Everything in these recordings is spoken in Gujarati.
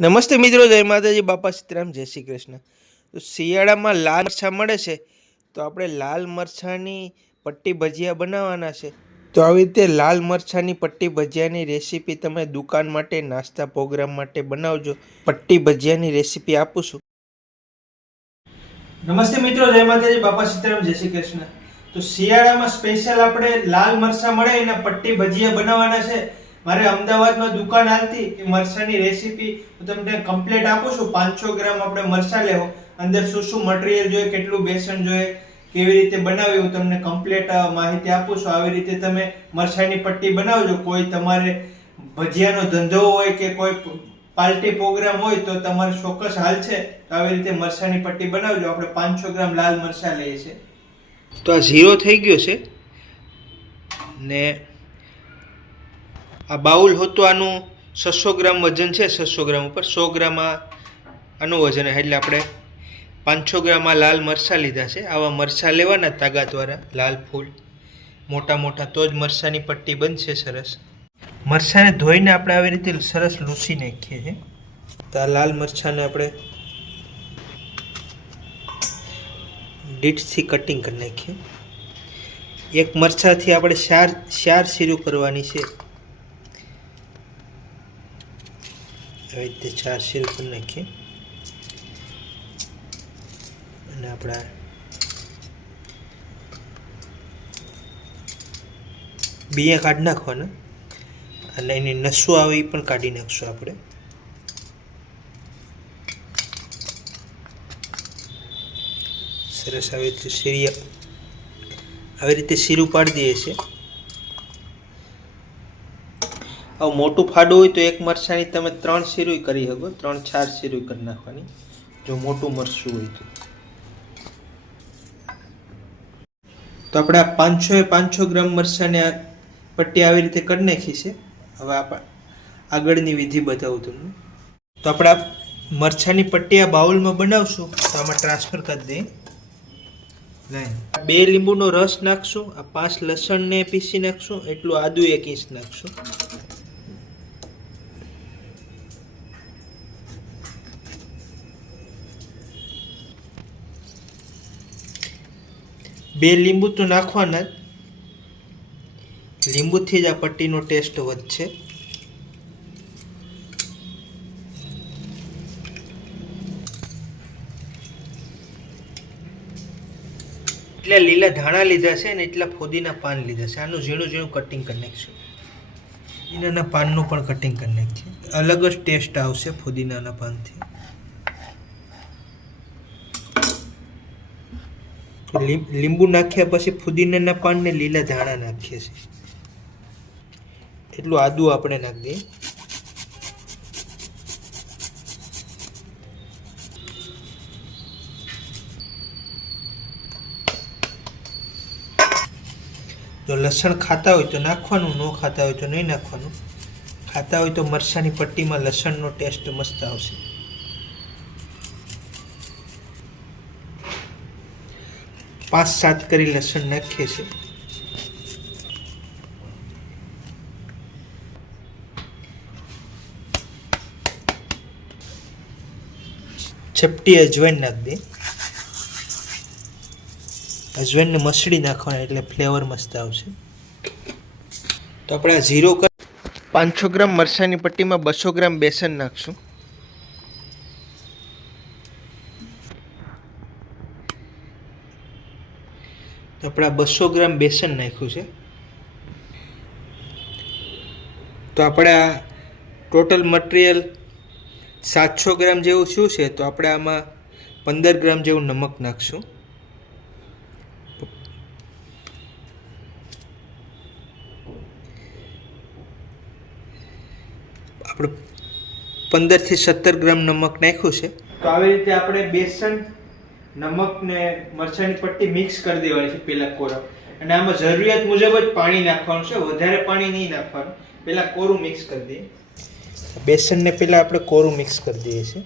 નમસ્તે મિત્રો, જય માતાજી, બાપા સીતારામ, જય શ્રી કૃષ્ણ। તો શિયાળામાં લાલ મરચાં મળે છે, તો આપણે લાલ મરચાંની પટ્ટી ભજીયા બનાવવાના છે। તો આવી રીતે લાલ મરચાંની પટ્ટી ભજીયાની રેસીપી તમે દુકાન માટે, નાસ્તા પ્રોગ્રામ માટે બનાવજો। પટ્ટી ભજીયાની રેસીપી આપું છું। નમસ્તે મિત્રો, જય માતાજી, બાપા સીતારામ, જય શ્રી કૃષ્ણ। તો શિયાળામાં સ્પેશિયલ આપણે લાલ મરચાં મળે એના પટ્ટી ભજીયા બનાવવાના છે। મારે અમદાવાદમાં દુકાન આવતી એ મરચાંની રેસીપી હું તમને કમ્પ્લીટ આપું છું। 500 ગ્રામ આપણે મરચાં લેવો, અંદર શું શું મટીરિયલ જોઈએ, કેટલું બેસન જોઈએ, કેવી રીતે બનાવવી, હું તમને કમ્પ્લીટ માહિતી આપું છું। આવી રીતે તમે મરચાંની પટ્ટી બનાવજો। કોઈ તમારે ભજીયાનો ધંધો હોય કે કોઈ પાર્ટી પ્રોગ્રામ હોય તો તમારે ચોક્કસ હાલ છે, તો આવી રીતે મરચાંની પટ્ટી બનાવજો। આપણે 500 ગ્રામ લાલ મરચાં લઈએ છીએ। તો આ 0 થઈ ગયો છે ને આ બાઉલ હતો, આનું 600 ગ્રામ વજન છે। 600 ગ્રામ ઉપર 100 ગ્રામ આનું વજન, એટલે આપણે 500 ગ્રામ આ લાલ મરચાં લીધા છે। આવા મરચાં લેવાના તાકાતવાળા, લાલ ફૂલ મોટા મોટા, તો જ મરચાંની પટ્ટી બનશે સરસ। મરચાંને ધોઈને આપણે આવી રીતે સરસ લૂછી નાખીએ છીએ। તો આ લાલ મરચાંને આપણે ડીટથી કટિંગ કરી નાખીએ। એક મરચાંથી આપણે ચાર શીરું કરવાની છે। આવી રીતે 4 શીરું કરી નાખીએ અને આપણા બીયા કાઢી નાખવાના અને એની નસો આવે એ પણ કાઢી નાખશું આપણે। સરસ આવી રીતે શીરું પાડી દઈએ છીએ। હવે મોટું ફાડું હોય તો એક મરચાંની તમે 3 શીરું કરી શકો, 3-4 શીરું કરી નાખવાની જો મોટું મરચું હોય તો। આપણે આ 500 ગ્રામ મરચાંની આ પટ્ટી આવી રીતે કરી નાખી છે। હવે આપણે આગળની વિધિ બતાવું તમને। તો આપણે આ મરચાંની પટ્ટી આ બાઉલમાં બનાવશું, તો આમાં ટ્રાન્સફર કરી દઈએ। 2 લીંબુનો રસ નાખશું, આ 5 લસણને પીસી નાખશું, એટલું આદુ 1 ઇંચ નાખશું। બે લીંબુ તો નાખવાના જ, લીંબુથી જ આ પટ્ટીનો ટેસ્ટ વધશે। એટલા લીલા ધાણા લીધા છે ને એટલા ફુદીના પાન લીધા છે। આનું ઝીણું ઝીણું કટિંગ કરી નાખીશું। ફુદીનાના પાનનું પણ કટિંગ કરી નાખીએ, અલગ જ ટેસ્ટ આવશે ફુદીનાના પાનથી। લીંબુ નાખ્યા પછી ફુદીનાના પાન ને લીલા ધાણા નાખીએ છીએ, એટલું આદુ આપણે નાખી દઈએ। જો લસણ ખાતા હોય તો નાખવાનું, ન ખાતા હોય તો નહીં નાખવાનું। ખાતા હોય તો મરચાંની પટ્ટીમાં લસણનો ટેસ્ટ મસ્ત આવશે। 5-7 કરી લસણ નાખીએ છીએ। ચપટી અજવાઈન નાખી દઈએ। અજવાઈનને મસળી નાખવાના એટલે ફ્લેવર મસ્ત આવશે। તો આપણે આ 500 ગ્રામ મરચાંની પટ્ટીમાં 200 ગ્રામ બેસન નાખશું। તો આપણે 200 ગ્રામ બેસન નાખ્યું છે। તો આપણે આ ટોટલ મટીરિયલ 700 ગ્રામ જેવું શું છે, તો આપણે આમાં 15 ગ્રામ જેવું નમક નાખશું। આપણે 15 થી 17 ગ્રામ નમક નાખ્યું છે। તો આવી રીતે આપણે બેસન, નમક ને મરચાંની પટ્ટી મિક્સ કરી દેવાની છે પહેલા કોરા, અને આમાં જરૂરિયાત મુજબ જ પાણી નાખવાનું છે, વધારે પાણી નહીં નાખવાનું। પહેલા કોરું મિક્સ કરી દઈએ। બેસનને પહેલા આપણે કોરું મિક્સ કરી દઈએ છીએ।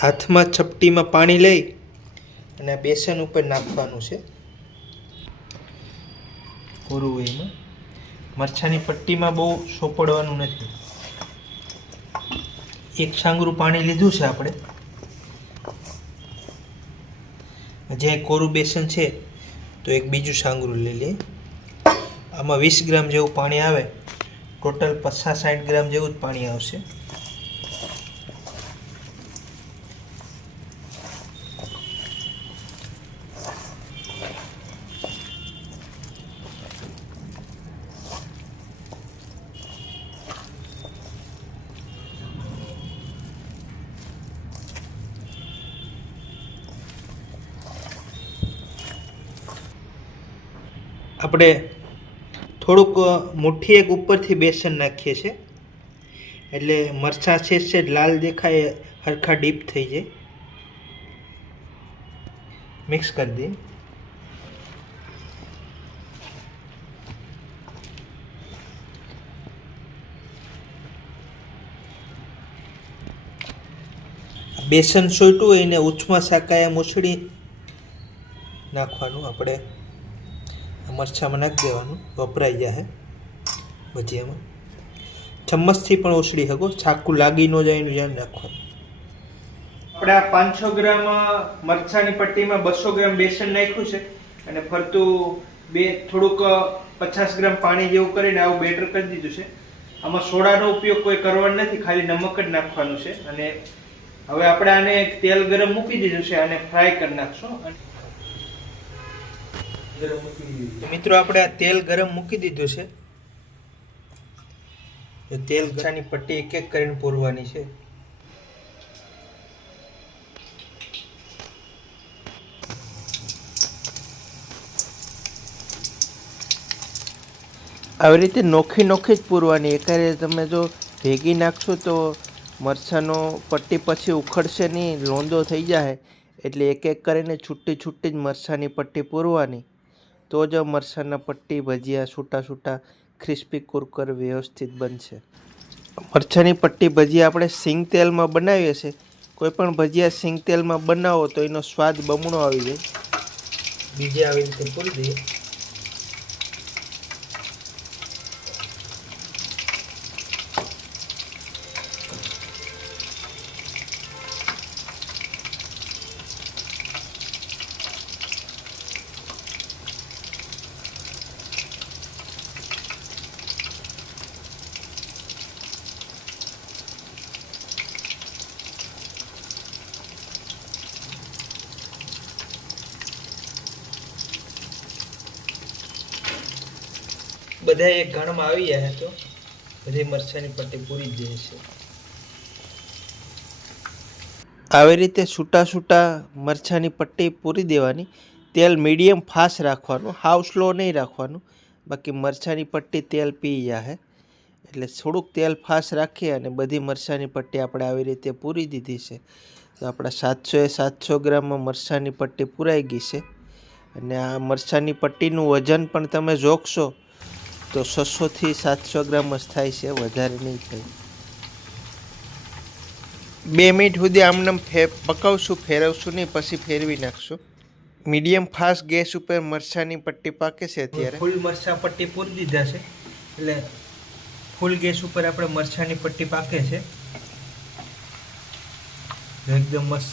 હાથમાં ચપટીમાં પાણી લઈ અને બેસન ઉપર નાખવાનું છે. કોરું એમાં મરચાંની પટ્ટીમાં બહુ સોપડવાનું નથી. એક સાંગરું પાણી લીધું છે આપણે. જે કોરું બેસન છે તો એક બીજું સાંગરું લઈ લઈએ. આમાં 20 ગ્રામ જેવું પાણી આવે. ટોટલ 50-60 ગ્રામ જેવું જ પાણી આવશે. આપણે થોડુંક મુઠ્ઠી એક ઉપરથી બેસન નાખીએ છીએ એટલે મરચાં છે લાલ દેખાય, હરખા ડીપ થઈ જાય. મિક્સ કરી દઈએ. બેસન સોયટું હોય એને ઉછમાં શાકાયા મૂછડી નાખવાનું. આપણે મરચાંમાં નાખી દેવાનું, વપરાઈ જાય ભજીયામાં. ચમ્મચથી પણ ઓસળી શકો, ચાકુ લાગી ન જાય એનું ધ્યાન રાખવાનું. આપણે આ 500 ગ્રામ મરચાંની પટ્ટીમાં 200 ગ્રામ બેસન નાખ્યું છે અને ફરતું થોડુંક 50 ગ્રામ પાણી જેવું કરીને આવું બેટર કરી દીધું છે. આમાં સોડાનો ઉપયોગ કોઈ કરવાનો નથી, ખાલી નમક જ નાખવાનું છે. અને હવે આપણે આને તેલ ગરમ મૂકી દીધું છે અને ફ્રાય કરી નાખશું. મિત્રો આપણે આ તેલ ગરમ મૂકી દીધું છે. તેલ મરચાંની પટ્ટી એક એક કરીને પૂરવાની છે. આવી રીતે નોખી નોખી જ પૂરવાની. એકારે તમે જો ભેગી નાખશો તો મરચાંનો પટ્ટી પછી ઉખડશે નહીં, લોંદો થઈ જાય. એટલે એક એક કરીને છૂટી છૂટી જ મરચાંની પટ્ટી પૂરવાની. તો જ મરચાંના પટ્ટી ભજીયા છૂટા છૂટા ક્રિસ્પી કુરકુર વ્યવસ્થિત બનશે. મરચાંની પટ્ટી ભજીયા આપણે સિંગ તેલમાં બનાવીએ છીએ. કોઈ પણ ભજીયા સિંગ તેલમાં બનાવો તો એનો સ્વાદ બમણો આવી જાય. બીજે આવી રીતે પૂરી દઈએ. બધા એક ઘણમાં આવી જાય તો બધી મરચાંની પટ્ટી પૂરી જ જાય છે. આવી રીતે છૂટા છૂટા મરચાંની પટ્ટી પૂરી દેવાની. તેલ મીડિયમ ફાસ્ટ રાખવાનું, હાવ સ્લો નહીં રાખવાનું, બાકી મરચાંની પટ્ટી તેલ પી જાય. એટલે થોડુંક તેલ ફાસ્ટ રાખીએ અને બધી મરચાંની પટ્ટી આપણે આવી રીતે પૂરી દીધી છે. તો આપણા 700 ગ્રામમાં મરચાંની પટ્ટી પૂરાઈ ગઈ છે. અને આ મરચાંની પટ્ટીનું વજન પણ તમે જોખશો તો 600 થી 700 ગ્રામ જ થાય છે, વધારે નહીં થાય. 2 મિનિટ સુધી આમનામ પકાવશું, ફેરવશું નહીં, પછી ફેરવી નાખશું. મીડિયમ ફાસ્ટ ગેસ ઉપર મરચાંની પટ્ટી પાકે છે. અત્યારે ફૂલ મરચાં પટ્ટી પૂરી દીધા છે એટલે ફૂલ ગેસ ઉપર આપણે મરચાંની પટ્ટી પાકે છે. એકદમ મસ્ત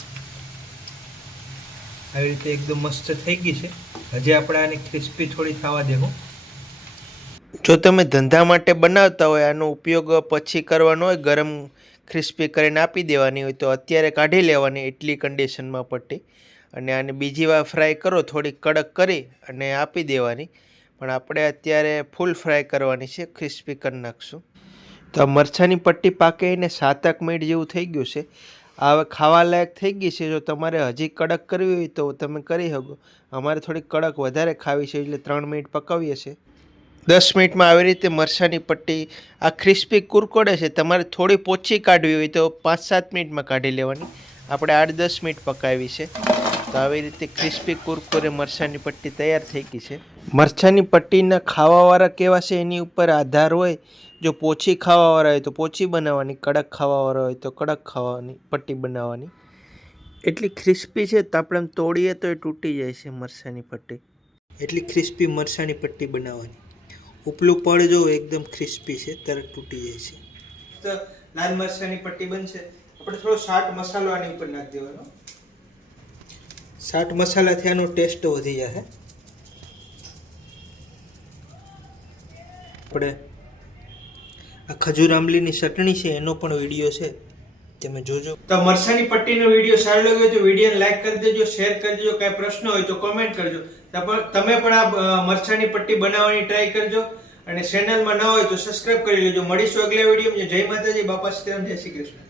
આવી રીતે એકદમ મસ્ત થઈ ગઈ છે. હજી આપણે આને ક્રિસ્પી થોડી થવા દેવું. જો તમે ધંધા માટે બનાવતા હોય, આનો ઉપયોગ પછી કરવાનો હોય, ગરમ ક્રિસ્પી કરીને આપી દેવાની હોય તો અત્યારે કાઢી લેવાની એટલી કન્ડિશનમાં પટ્ટી. અને આને બીજી વાર ફ્રાય કરો, થોડી કડક કરી અને આપી દેવાની. પણ આપણે અત્યારે ફૂલ ફ્રાય કરવાની છે, ક્રિસ્પી કરી નાખશું. તો આ મરચાંની પટ્ટી પાકે એને 7-8 મિનિટ જેવું થઈ ગયું છે. હવે ખાવા લાયક થઈ ગઈ છે. જો તમારે હજી કડક કરવી હોય તો તમે કરી શકો. અમારે થોડી કડક વધારે ખાવી છે એટલે 3 મિનિટ પકાવીએ છીએ. 10 મિનિટમાં આવી રીતે મરચાંની પટ્ટી આ ક્રિસ્પી કુરકોડે છે. તમારે થોડી પોચી કાઢવી હોય તો 5-7 મિનિટમાં કાઢી લેવાની. આપણે 8-10 મિનિટ પકાવી છે. તો આવી રીતે ક્રિસ્પી કુરકુરે મરચાંની પટ્ટી તૈયાર થઈ ગઈ છે. મરચાંની પટ્ટીના ખાવાવાળા કેવા છે એની ઉપર આધાર હોય. જો પોચી ખાવાવાળા હોય તો પોચી બનાવવાની, કડક ખાવાવાળા હોય તો કડક ખાવાની પટ્ટી બનાવવાની. એટલી ક્રિસ્પી છે તો આપણે તોડીએ તો એ તૂટી જાય છે મરચાંની પટ્ટી. એટલી ક્રિસ્પી મરચાંની પટ્ટી બનાવવાની. ઉપલું પડ જો એકદમ ક્રિસ્પી છે તરત તૂટી જાય છે. તો લાલ મરચાંની પટ્ટી બનશે. આપણે થોડો ચાટ મસાલો આની ઉપર નાખી દેવાનો. ચાટ મસાલાથી આનો ટેસ્ટ વધી જશે. આપણે આ ખજૂર આંબલીની ચટણી છે એનો પણ વિડીયો છે, તમે જોજો. તો મરચાંની પટ્ટીનો વિડીયો સારો લાગ્યો તો વિડીયોને લાઈક કરી દેજો, શેર કરી દેજો. કાંઈ પ્રશ્ન હોય તો કોમેન્ટ કરજો. તમે પણ આ મરચાંની પટ્ટી બનાવવાની ટ્રાય કરજો અને ચેનલમાં ન હોય તો સબસ્ક્રાઇબ કરી લેજો. મળીશું અગલા વિડીયોમાં. જય માતાજી, બાપા સીતારામ, જય શ્રી કૃષ્ણ.